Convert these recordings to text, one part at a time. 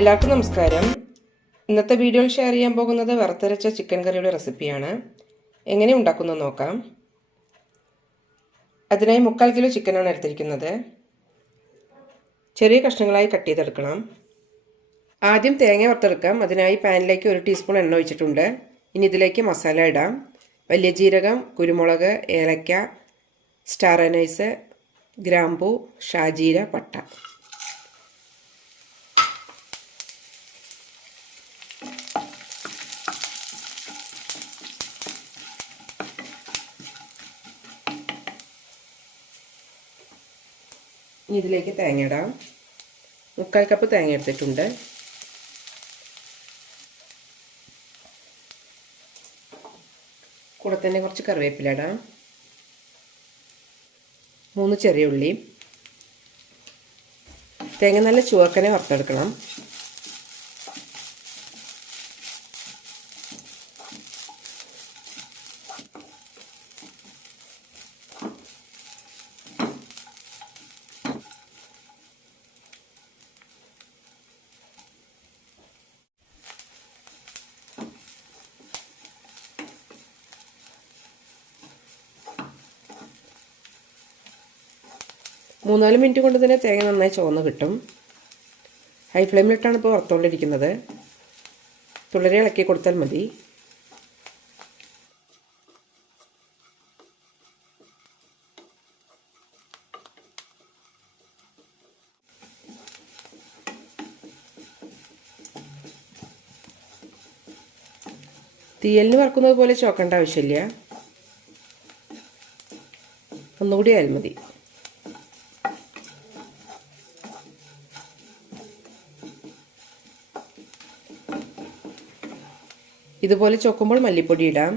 എല്ലാവർക്കും നമസ്കാരം. ഇന്നത്തെ വീഡിയോയിൽ ഷെയർ ചെയ്യാൻ പോകുന്നത് വറുത്തരച്ച ചിക്കൻ കറിയുടെ റെസിപ്പിയാണ് എങ്ങനെ ഉണ്ടാക്കുന്നത് നോക്കാം. അതിനായി മുക്കാൽ കിലോ ചിക്കനാണ് എടുത്തിരിക്കുന്നത്. ചെറിയ കഷ്ണങ്ങളായി കട്ട് ചെയ്തെടുക്കണം. ആദ്യം തേങ്ങ വറുത്തെടുക്കാം. അതിനായി പാനിലേക്ക് ഒരു ടീസ്പൂൺ എണ്ണ ഒഴിച്ചിട്ടുണ്ട്. ഇനി ഇതിലേക്ക് മസാല ഇടാം. വലിയ ജീരകം കുരുമുളക് ഏലക്ക സ്റ്റാർ അനൈസ് ഗ്രാമ്പൂ ഷാജീര പട്ട. ഇനി ഇതിലേക്ക് തേങ്ങ ഇടാം മുക്കാൽ കപ്പ് തേങ്ങ എടുത്തിട്ടുണ്ട്. കൂടെ തന്നെ കുറച്ച് കറിവേപ്പില ഇടാം. മൂന്ന് ചെറിയ ഉള്ളി. തേങ്ങ നല്ല ചുവക്കനെ വറുത്തെടുക്കണം. മൂന്നാൽ മിനിറ്റ് കൊണ്ട് തന്നെ തേങ്ങ നന്നായി ചുവന്ന് കിട്ടും. ഹൈ ഫ്ലെയിമിലിട്ടാണ് ഇപ്പോൾ വറുത്തുകൊണ്ടിരിക്കുന്നത് തുളരെ ഇളക്കി കൊടുത്താൽ മതി. തീയലിന് വറക്കുന്നത് പോലെ ചോക്കേണ്ട ആവശ്യമില്ല. ഒന്നുകൂടി ആയാൽ മതി. ഇതുപോലെ ചൊക്കുമ്പോൾ മല്ലിപ്പൊടി ഇടാം.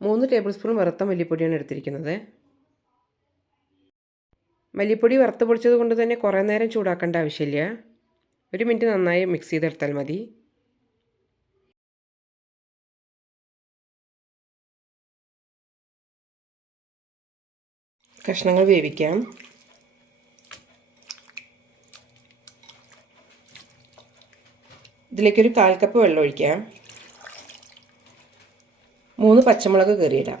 മൂന്ന് ടേബിൾ സ്പൂൺ വറുത്ത മല്ലിപ്പൊടിയാണ് എടുത്തിരിക്കുന്നത്. മല്ലിപ്പൊടി വറുത്ത് പൊടിച്ചത് കൊണ്ട് തന്നെ കുറേ നേരം ചൂടാക്കേണ്ട ആവശ്യമില്ല. ഒരു മിനിറ്റ് നന്നായി മിക്സ് ചെയ്തെടുത്താൽ മതി. കഷ്ണങ്ങൾ വേവിക്കാം. ഇതിലേക്കൊരു കാൽ കപ്പ് വെള്ളം ഒഴിക്കാം മൂന്ന് പച്ചമുളക് കയറിയിടാം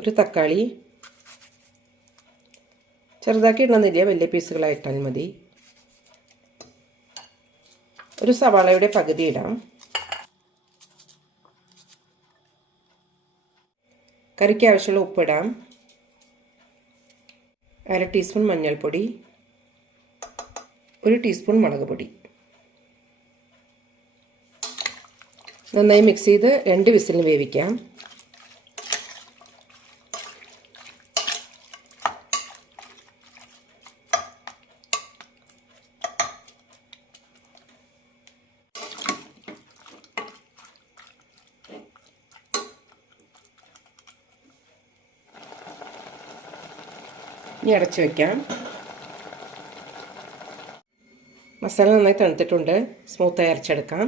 ഒരു തക്കാളി. ചെറുതാക്കി ഇടണമെന്നില്ല വലിയ പീസുകളായിട്ടാൽ മതി. ഒരു സവാളയുടെ പകുതി ഇടാം. കറിക്ക് ആവശ്യമുള്ള ഉപ്പിടാം അര ടീസ്പൂൺ മഞ്ഞൾപ്പൊടി. ഒരു ടീസ്പൂൺ മുളക് പൊടി. നന്നായി മിക്സ് ചെയ്ത് രണ്ട് വിസിലിന് വേവിക്കാം. ഇനി അടച്ചു വയ്ക്കാം മസാല നന്നായി തണുത്തിട്ടുണ്ട്. സ്മൂത്തായി അരച്ചെടുക്കാം.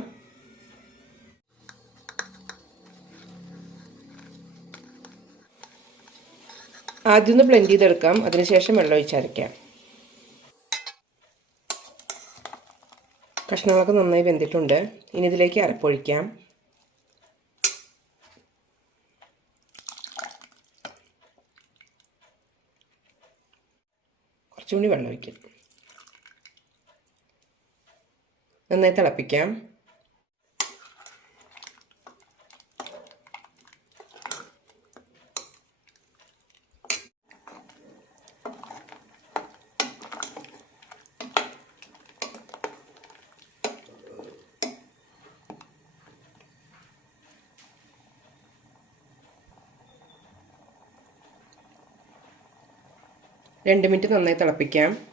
ആദ്യം ഒന്ന് ബ്ലെൻഡ് ചെയ്തെടുക്കാം. അതിനുശേഷം വെള്ളം ഒഴിച്ചരയ്ക്കാം കഷ്ണങ്ങളൊക്കെ നന്നായി വെന്തിട്ടുണ്ട്. ഇനി ഇതിലേക്ക് അരപ്പൊഴിക്കാം കുറച്ചുകൂടി വെള്ളം ഒഴിക്കാം. നന്നായി തിളപ്പിക്കാം. രണ്ട് മിനിറ്റ് നന്നായി തിളപ്പിക്കാം.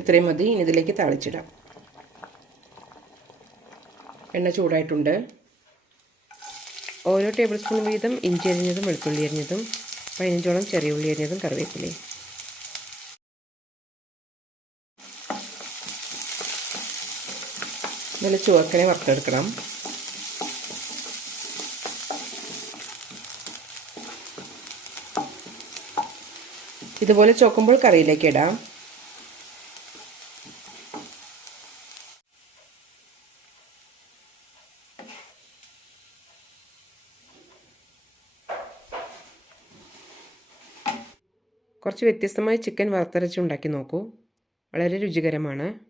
ഇത്രയും മതി. ഇനി ഇതിലേക്ക് താളിച്ചിടാം. എണ്ണ ചൂടായിട്ടുണ്ട്. ഓരോ ടേബിൾ സ്പൂൺ വീതം ഇഞ്ചി അരിഞ്ഞതും വെളുത്തുള്ളി അരിഞ്ഞതും പതിനഞ്ചോളം ചെറിയ ഉള്ളി അരിഞ്ഞതും കറിവേപ്പിലേ നല്ല ചുവക്കനെ വറുത്തെടുക്കണം. ഇതുപോലെ ചോക്കുമ്പോൾ കറിയിലേക്ക് ഇടാം. കുറച്ച് വ്യത്യസ്തമായ ചിക്കൻ വറുത്തരച്ച് ഉണ്ടാക്കി നോക്കൂ. വളരെ രുചികരമാണ്.